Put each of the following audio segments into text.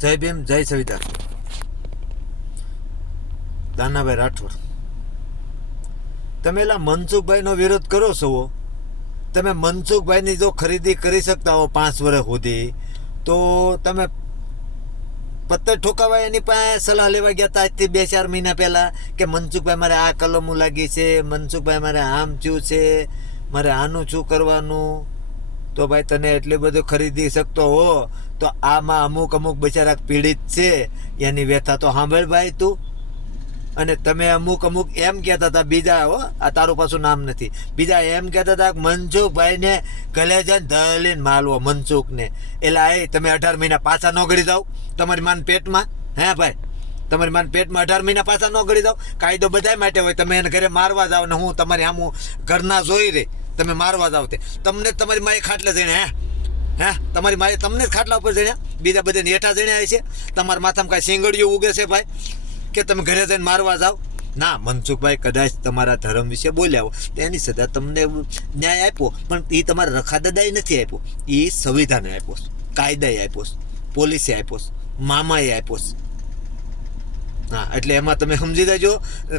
જય ભીમ, જય સંવિધાન. દાનાભાઈ રાઠોડ, તમે એલા મનસુખભાઈનો વિરોધ કરો છો. તમે મનસુખભાઈની જો ખરીદી કરી શકતા હો 5 વર્ષ સુધી, તો તમે પત્તર ઠોકાવાય એની પાસે સલાહ લેવા ગયા હતા આજથી 2-4 મહિના પહેલાં કે મનસુખભાઈ મારે આ કલમો લાગી છે, મનસુખભાઈ મારે આમ થયું છે, મારે આનું શું કરવાનું. તો ભાઈ તને એટલી બધું ખરીદી શકતો હો તો આમાં અમુક બિચારા પીડિત છે એની વ્યથા તો સાંભળ ભાઈ તું. અને તમે અમુક એમ કહેતા હતા બીજા, હો આ તારું પાછું નામ નથી, બીજા એમ કહેતા હતા કે મનસુખભાઈને ગલે જઈને દલીને માલવો મનસુખને. એટલે એ તમે 18 મહિના પાછા ન ગળી જાઓ તમારી માન પેટમાં. હે ભાઈ, તમારી માન પેટમાં 18 મહિના પાછા ન ગળી જાઓ. કાયદો બધા માટે હોય. તમે એને ઘરે મારવા જાઓ ને હું તમારી આમ ઘરના જોઈ રહી તમે મારવા જાવ તે તમને તમારી માએ ખાટલે જઈને હે તમારી માએ તમને જ ખાટલા ઉપર જણ્યા, બીજા બધાને હેઠા જણ્યા છે. તમારા માથામાં કાંઈ શીંગડીઓ ઉગે છે ભાઈ કે તમે ઘરે જઈને મારવા જાઓ? ના, મનસુખભાઈ કદાચ તમારા ધર્મ વિશે બોલ્યા હો તો એની સદા તમને ન્યાય આપ્યો, પણ એ તમારા રખા દાદાએ નથી આપ્યો, એ સંવિધાને આપ્યો, કાયદાએ આપ્યો, પોલીસે આપ્યો, મામાએ આપ્યો. હા, એટલે એમાં તમે સમજી દેજો,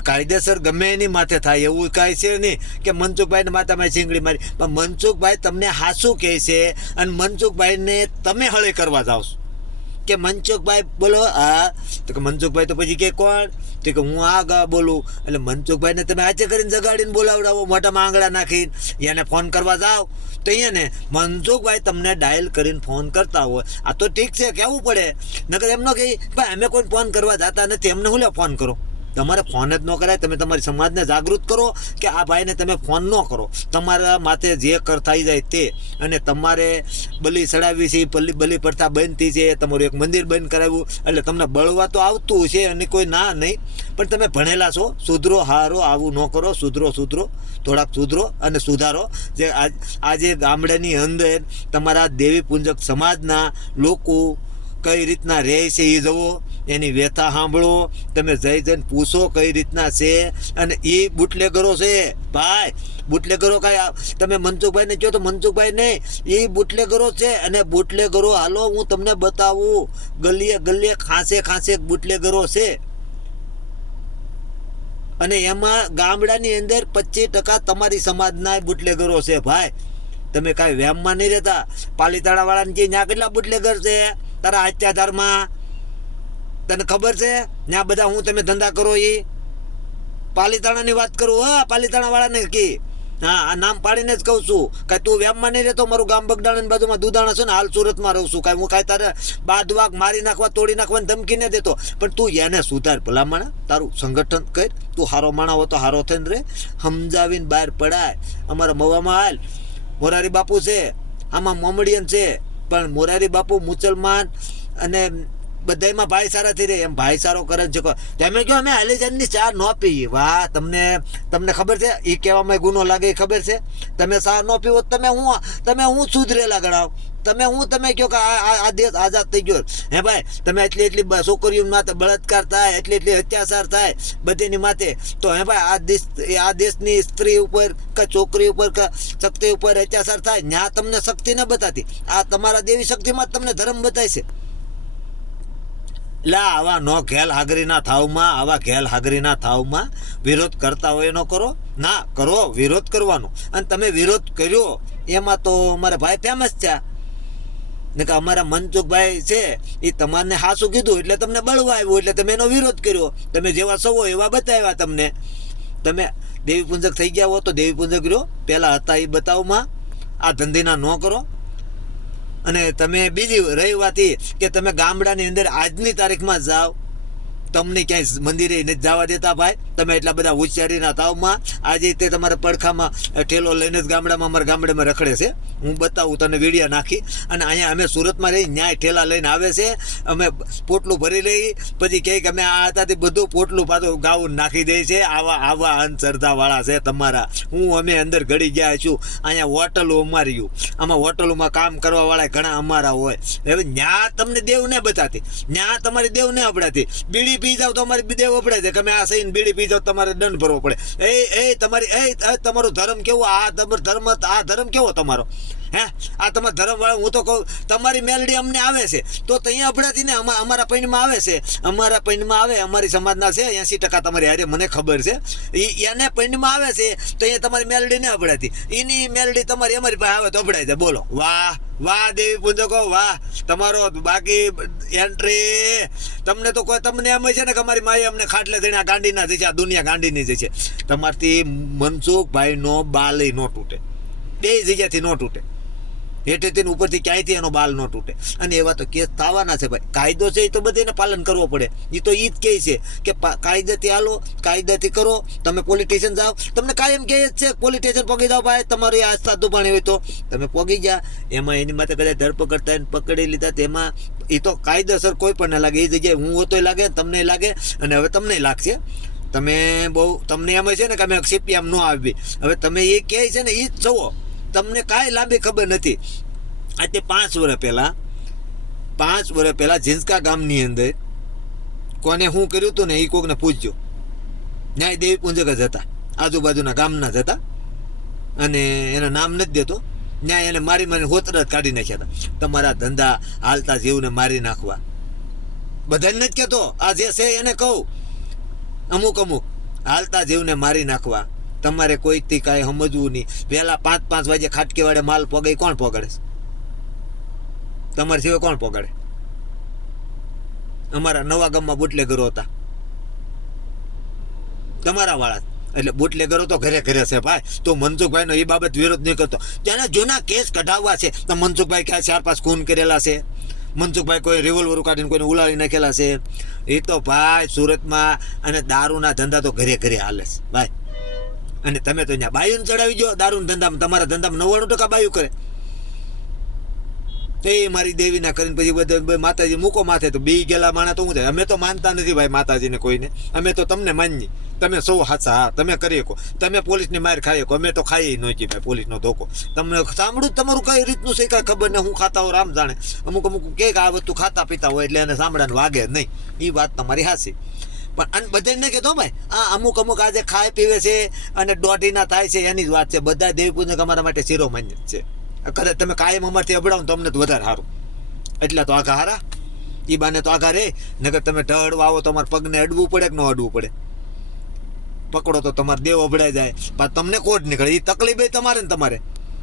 કાયદેસર ગમે એની માથે થાય એવું કાંઈ છે નહીં કે મનસુખભાઈને માથામાં શીંગડી મારી. પણ મનસુખભાઈ તમને હાસું કહે છે અને મનસુખભાઈને તમે હળે કરવા જાઓ છો કે મનસુખભાઈ બોલો. હા, તો કે મનસુખભાઈ તો પછી કે કોણ? તો કે હું આ બોલું. એટલે મનસુખભાઈને તમે આજે કરીને જગાડીને બોલાવડાવો, મોઢામાં આંગળા નાખીને એને ફોન કરવા જાઓ તો અહીંયા ને મનસુખભાઈ તમને ડાયલ કરીને ફોન કરતા હોય. આ તો ઠીક છે, કહેવું પડે, નકર એમનો કહી ભાઈ અમે કોઈ ફોન કરવા જતા નથી, એમને હું લે ફોન કરો. તમારે ફોન જ ન કરાય. તમે તમારી સમાજને જાગૃત કરો કે આ ભાઈને તમે ફોન ન કરો. તમારા માથે જે થઈ જાય તે, અને તમારે બલી ચડાવી છે, બલી પ્રથા બંધ થઈ છે, તમારું એક મંદિર બંધ કરાવ્યું, એટલે તમને બળવા તો આવતું છે અને કોઈ ના નહીં. પણ તમે ભણેલા છો, સુધરો હારો, આવું ન કરો. સુધરો થોડાક સુધરો અને સુધારો. જે આજે ગામડાની અંદર તમારા દેવી પૂંજક સમાજના લોકો કઈ રીતના રહે છે એ જુઓ, એની વ્યથા સાંભળો, તમે જઈને પૂછો કઈ રીતના છે. અને એ બુટલેગરો છે ભાઈ, બુટલેગરો કાંઈ તમે મનસુખભાઈને કહો તો મનસુખભાઈ નહીં, એ બુટલેગરો છે. અને બુટલેગરો હાલો હું તમને બતાવું, ગલીએ ખાંસે બુટલેગરો છે. અને એમાં ગામડાની અંદર 25% તમારી સમાજના બુટલેગરો છે ભાઈ. તમે કાંઈ વ્યામમાં નહીં રહેતા. પાલીતાણાવાળાને કે ત્યાં કેટલા બુટલેગર છે તારા અત્યાધારમાં, તને ખબર છે? ત્યાં બધા હું તમે ધંધા કરો એ પાલીતાણાની વાત કરું. હા, પાલીતાણાવાળાને કે હા, આ નામ પાડીને જ કહું છું. કાંઈ તું વ્યામમાં નહીં રહેતો. મારું ગામ બગડાણાની બાજુમાં દુધાણા છે ને, હાલ સુરતમાં રહું છું. કાંઈ હું કાંઈ તારે બાદવાક મારી નાખવા તોડી નાખવાની ધમકી ન દેતો. પણ તું એને સુધાર ભલામણ, તારું સંગઠન કર. તું હારો માણા હો તો હારો થઈને રે, સમજાવીને બહાર પડાય. અમારા મવામાં હાલ મોરારી બાપુ છે, આમાં મોમડિયન છે, પણ મોરારી બાપુ મુસલમાન અને બધામાં ભાઈચારાથી રહે, એમ ભાઈચારો કરે છે. તમે કહો અમે હાલીજાનની ચા ન પીએ, વાહ, તમને ખબર છે એ કહેવામાં ગુનો લાગે એ ખબર છે? તમે ચા ન પીવો તમે હું સુધરેલા ગણાવ. તમે કહો કે આ દેશ આઝાદ થઈ ગયો. હે ભાઈ, તમે એટલી છોકરીઓ માથે બળાત્કાર થાય, એટલી અત્યાચાર થાય બધીની માથે, તો હે ભાઈ આ દેશની સ્ત્રી ઉપર કે છોકરી ઉપર કે શક્તિ ઉપર અત્યાચાર થાય, ત્યાં તમને શક્તિ ન બતાતી. આ તમારા દેવી શક્તિમાં જ તમને ધર્મ બતાય છે. એટલે આવા ઘેલ હાગરીના થાવમાં વિરોધ કરતા હોય એનો કરો ના કરો. વિરોધ કરવાનો, અને તમે વિરોધ કર્યો એમાં તો અમારા ભાઈ ફેમસ છે ને કે અમારા મનસુખભાઈ છે એ તમારને હાસું કીધું એટલે તમને બળવા આવ્યું, એટલે તમે એનો વિરોધ કર્યો. તમે જેવા સવો એવા બતાવ્યા તમને. તમે દેવી પૂંજક થઈ ગયા હો તો દેવી પૂંજક રહ્યો, પહેલાં હતા એ બતાવમાં. આ ધંધીના ન કરો. અને તમે બીજી રહી વાત એ કે તમે ગામડાની અંદર આજની તારીખમાં જાઓ, તમને ક્યાંય મંદિરે નથી જવા દેતા ભાઈ. તમે એટલા બધા હોશિયારીના તાવમાં આજે તે તમારા પડખામાં ઠેલો લઈને જ અમારા ગામડામાં રખડે છે. હું બતાવું તને વિડીયો નાખી. અને અહીંયા અમે સુરતમાં રહી, ન્યાય ઠેલા લઈને આવે છે, અમે પોટલું ભરી લઈ, પછી કહે કે અમે આ હતાથી બધું પોટલું પાછું ગાઉન નાખી દે છે. આવા અંધશ્રદ્ધાવાળા છે તમારા. અમે અંદર ઘડી ગયા છું. અહીંયા હોટલો અમારી, આમાં હોટલોમાં કામ કરવાવાળા ઘણા અમારા હોય. હવે ન્યા તમને દેવ ને બતાતી, ન્યા તમારી દેવ ને અપડાતી. બીડી પી જાવ તો અમારી દેવ પડે છે કે આ સહીને બીડી પી જાવ તમારે દંડ ભરવો પડે. તમારો ધર્મ કેવો? આ ધર્મ કેવો તમારો? હે, આ તમારા ધર્મ વાળા, હું તો કહું તમારી મેલડી અમને આવે છે તો ત્યાં અભડાથી ને અમારા પૈણમાં આવે છે, અમારા પૈણમાં આવે, અમારી સમાજના છે 80% તમારી હારે મને ખબર છે, એને પૈણમાં આવે છે તો અહીંયા તમારી મેલડી ને અભડાતી, એની મેલડી તમારી અમારી પાસે આવે તો અભડાય છે. બોલો, વાહ વાહ દેવી પૂજકો, વાહ તમારો. બાકી એન્ટ્રી તમને તો કોઈ, તમને એમ છે ને કે અમારી માએ અમને ખાટલે થઈને આ ગાંડીના જે છે, આ દુનિયા ગાંડીની જે છે. તમારથી મનસુખભાઈનો બાલ ન તૂટે, બે જગ્યાથી ન તૂટે, હેઠેથી ઉપરથી ક્યાંયથી એનો બાલ ન તૂટે. અને એવા તો કેસ થવાના છે ભાઈ. કાયદો છે એ તો બધાને પાલન કરવો પડે. એ તો એ જ કહે છે કે કાયદાથી હાલો, કાયદાથી કરો. તમે પોલિટિશિયન જાઓ, તમને કાયમ કહે જ છે પોલિટિશિયન પગી જાઓ ભાઈ, તમારી આસ્થા દુભાણી હોય તો તમે પગી જા. એમાં એની માથે કદાચ ધરપકડ થાય પકડી લીધા, તેમાં એ તો કાયદેસર કોઈ પણ ના લાગે. એ જગ્યાએ હું હોતોય લાગે, તમને લાગે, અને હવે તમને લાગશે. તમે બહુ, તમને એમ છે ને કે અમે સીપીએમ ન આવી. હવે તમે એ કહે છે ને એ જ છો, તમને કાંઈ લાંબી ખબર નથી. આજે 5 વર્ષ પહેલા ઝીંઝકા ગામની અંદર કોને શું કર્યું હતું ને એ કોકને પૂછજો. ન્યાય દેવી પૂંજક જ હતા, આજુબાજુના ગામના જ હતા, અને એના નામ નથી દેતો. ન્યાય એને મારી હોતર જ કાઢી નાખ્યા હતા. તમારા ધંધા હાલતા જીવને મારી નાખવા. બધાને નથી કહેતો, આ જે છે એને કહું, અમુક હાલતા જીવને મારી નાખવા. તમારે કોઈથી કાંઈ સમજવું નહીં. વહેલા 5 વાગે ખાટકી વાળે માલ પગાઈ કોણ પગાડે? તમારે સિવાય કોણ પગાડે? અમારા નવા ગામમાં બુટલેગરો હતા, તમારા વાળા. એટલે બુટલેગરો તો ઘરે ઘરે છે ભાઈ. તો મનસુખભાઈનો એ બાબત વિરોધ નહીં કરતો. તેને જૂના કેસ કઢાવવા છે તો મનસુખભાઈ ક્યાં 4-5 ખૂન કરેલા છે, મનસુખભાઈ કોઈ રિવોલ્વર કાઢીને કોઈને ઉલાળી નાખેલા છે. એ તો ભાઈ સુરતમાં અને દારૂના ધંધા તો ઘરે ઘરે હાલે છે ભાઈ. અને તમે તો અહીંયા બાયુને ચડાવી દો દારૂના ધંધામાં. તમારા ધંધામાં 99% બાયુ કરે. એ મારી દેવીના કરીને પછી બધા માતાજી મૂકો માથે તો બી ગયેલા માણા તો શું થાય? અમે તો માનતા નથી ભાઈ માતાજીને કોઈને. અમે તો તમને માનીએ. તમે સૌ હાચા, હા તમે કરી શકો. તમે પોલીસની માર ખાઈ શકો, અમે તો ખાઈ નહોતી ભાઈ પોલીસનો ધોકો. તમને સાંભળું તમારું કઈ રીતનું છે કાંઈ ખબર નહીં. હું ખાતા હોય રામ જાણે. અમુક કે આ વસ્તુ ખાતા પીતા હોય એટલે એને સાંભળાને વાગે નહીં. એ વાત તમારી હાચી. પણ બધાને કહેતો ભાઈ આ અમુક આજે ખાય પીવે છે અને દોઢીના થાય છે એની જ વાત છે. બધા દેવી પૂજક અમારા માટે શિરોમાન્ય જ છે. કદાચ તમે કાયમ અમારથી અબડાવો તો અમને તો વધારે સારું. એટલે તો આઘા હારા, એ બાને તો આઘા રે. નગર તમે ઢળવા આવો તો અમારે પગને અડવું પડે કે ન અડવું પડે? પકડો તો તમારે દેવ અબડાઈ જાય, પણ તમને કોટ નીકળે. એ તકલીફ તમારે ને તમારે,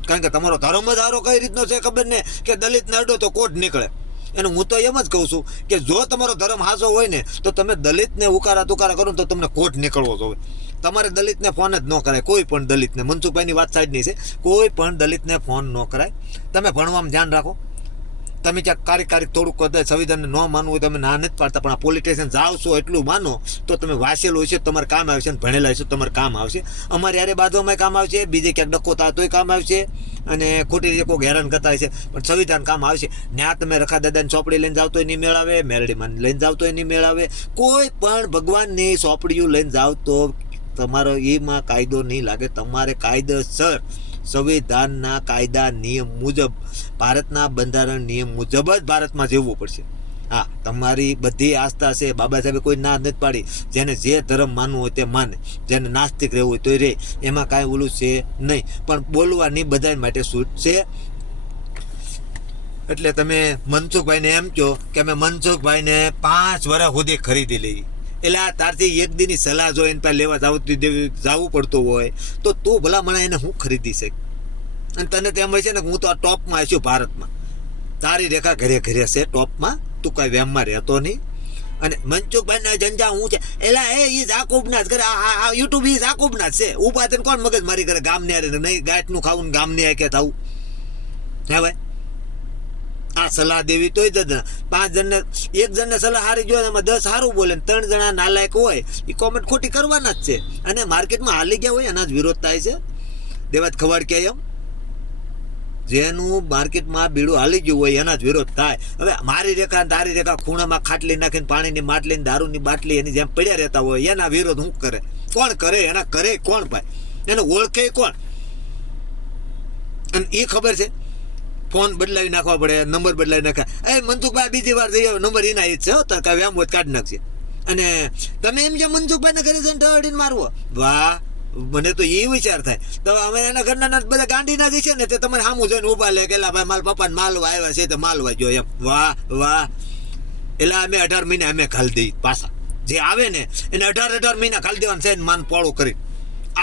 કારણ કે તમારો ધર્મ જ સારો કઈ રીતનો છે ખબર ને, કે દલિતને અડો તો કોટ નીકળે. અને હું તો એમ જ કહું છું કે જો તમારો ધર્મ હાસો હોય ને તો તમે દલિતને ઉકારા તુકારા કરો તો તમને કોટ નીકળવો જોઈએ. તમારે દલિતને ફોન જ ન કરાય, કોઈ પણ દલિતને. મનસુખભાઈની વાત સાઈડની છે, કોઈ પણ દલિતને ફોન ન કરાય. તમે ભણવામાં ધ્યાન રાખો. તમે ક્યાંક કારિક થોડુંક કદાચ સંવિધાનને ન માનવું હોય તમે ના નથી પાડતા, પણ આ પોલિટિશિયન જાઓ છો એટલું માનો તો તમે વાંચેલું હશે તમારે કામ આવશે, ને ભણેલા હશે તમારે કામ આવશે. અમારે યારે બાજુમાં કામ આવશે, બીજે ક્યાંક ડક્કો થાય તોય કામ આવશે, અને ખોટી રીતે કોઈ હેરાન કરતા હશે પણ સંવિધાન કામ આવશે. ત્યાં તમે રખા દાદાની ચોપડી લઈને જાવ તો નહીં મેળાવે, મેરડીમાં લઈને જાવ તો નહીં મેળાવે. કોઈ પણ ભગવાનની ચોપડીઓ લઈને જાવ તો તમારો એમાં કાયદો નહીં લાગે. તમારે કાયદેસર સંવિધાનના કાયદા નિયમ મુજબ, ભારતના બંધારણ નિયમ મુજબ જ ભારતમાં જીવવું પડશે. હા, તમારી બધી આસ્થા છે, બાબા સાહેબે કોઈ ના નથી પાડી. જેને જે ધર્મ માનવું હોય તે માને, જેને નાસ્તિક રહેવું હોય તો રહે, એમાં કાંઈ ઓલું છે નહીં. પણ બોલવાની બધા માટે છૂટ છે. એટલે તમે મનસુખભાઈને એમ કહો કે અમે મનસુખભાઈને 5 વર્ષ સુધી ખરીદી લઈએ. એટલે આ તારથી એક દીની સલાહ જો એને પાસે લેવા જવું પડતું હોય તો તું ભલા મને એને હું ખરીદી શક. અને તને તેમ હોય છે ને હું તો આ ટોપમાં આવીશું ભારતમાં. તારી રેખા ઘરે ઘરે છે ટોપમાં, તું કાંઈ વેમમાં રહેતો નહીં. અને મનસુખભાઈના જંજા હું છે એલા એ જાકુબના જ કરે. આ યુટ્યુબ એ જાકુબના જ છે. ઉભા થઈને કોણ મગજ મારી કરે? ગામને નહીં ગાંઠનું ખાવું ને ગામને કે થવું. હે ભાઈ, આ સલાહ દેવી તોય જ 5 જણને, 1 જણને સલાહ હારી જોઈએ એમાં 10 સારું બોલે, 3 જણા નાલાયક હોય એ કોમેન્ટ ખોટી કરવાના જ છે. અને માર્કેટમાં હાલી ગયા હોય એના જ વિરોધ થાય છે. દેવાત ખબર કે એમ જેનું માર્કેટમાં બીડું હાલી ગયું હોય એના જ વિરોધ થાય. હવે મારી રેખા તારી રેખા ખૂણામાં ખાટલી નાખીને પાણીની માટલી દારૂની બાટલી એની જેમ પડ્યા રહેતા હોય એના વિરોધ શું કરે? કોણ કરે? એના કરે કોણ ભાઈ? એને ઓળખે કોણ? અને એ ખબર છે ફોન બદલાવી નાખવા પડે, નંબર બદલાવી નાખે. એ મનસુખભાઈ બીજી વાર જઈએ નંબર એના જ છે, કાંઈ વ્યામ હોય કાઢી નાખશે. અને તમે એમ જે મનસુખભાઈને ઘરે જઈને ટવાડીને મારવો, વાહ, મને તો એ વિચાર થાય. તો અમે એના ઘરના બધા ગાંડીના જે છે ને તે તમારે સામું જોઈને ઉભા લે કે ભાઈ મારા પપ્પાને માલવા આવ્યા છે તો માલવા જો એમ. વાહ વાહ. એટલે અમે 18 મહિના અમે ખાલી દઈ પાછા જે આવે ને એને 18 મહિના ખાલી દેવાનું છે, માન પોળું કરી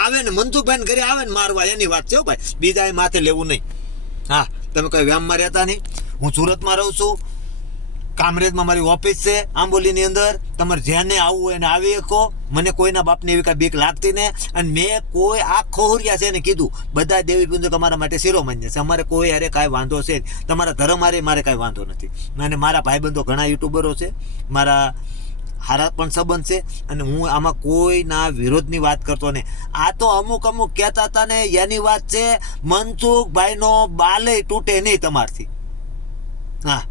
આવે ને મનસુખભાઈ ઘરે આવે ને મારવા, એની વાત છે ભાઈ, બીજા એ માથે લેવું નહીં. હા, તમે કઈ વ્યામમાં રહેતા નહીં. હું સુરતમાં રહું છું, કામરેજમાં મારી ઓફિસ છે આંબોલીની અંદર. તમારે જેને આવવું હોય એને આવી શકો. મને કોઈના બાપની એવી કાંઈ બીક લાગતી ને. અને મેં કોઈ આ ખોહરિયા છે ને કીધું બધા દેવી પૂજક અમારા માટે શિરોમાન્ય છે, અમારે કોઈ હારે કાંઈ વાંધો છે, તમારા ધર્મ હારે મારે કાંઈ વાંધો નથી. અને મારા ભાઈબંધો ઘણા યુટ્યુબરો છે, મારા હારા પણ સંબંધ છે, અને હું આમાં કોઈના વિરોધની વાત કરતો નહીં. આ તો અમુક કહેતા હતા ને એની વાત છે. મનસુખભાઈનો બાલે તૂટે નહીં તમારથી. હા,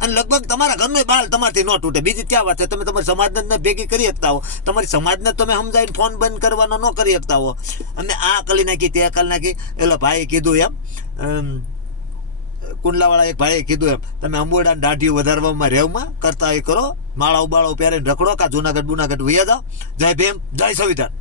અને લગભગ તમારા ઘરનો બાલ તમારથી ન તૂટે. બીજી ક્યાં વાત છે? તમે તમારી સમાજને ભેગી કરી શકતા હો, તમારી સમાજને તમે સમજાવીને ફોન બંધ કરવાનો ન કરી શકતા હો. અમે આ કરી નાખી તે કરી નાખી. એટલે ભાઈ કીધું એમ, કુંડલાવાળા એક ભાઈએ કીધું એમ, તમે અંબોડાને દાઢી વધારવામાં રેવમાં કરતા એ કરો, માળા ઉબાળો પહેરીને રખડો, કા જુનાગઢ બુનાગઢ વૈયા જાઓ. જય ભીમ, જય સંવિધાન.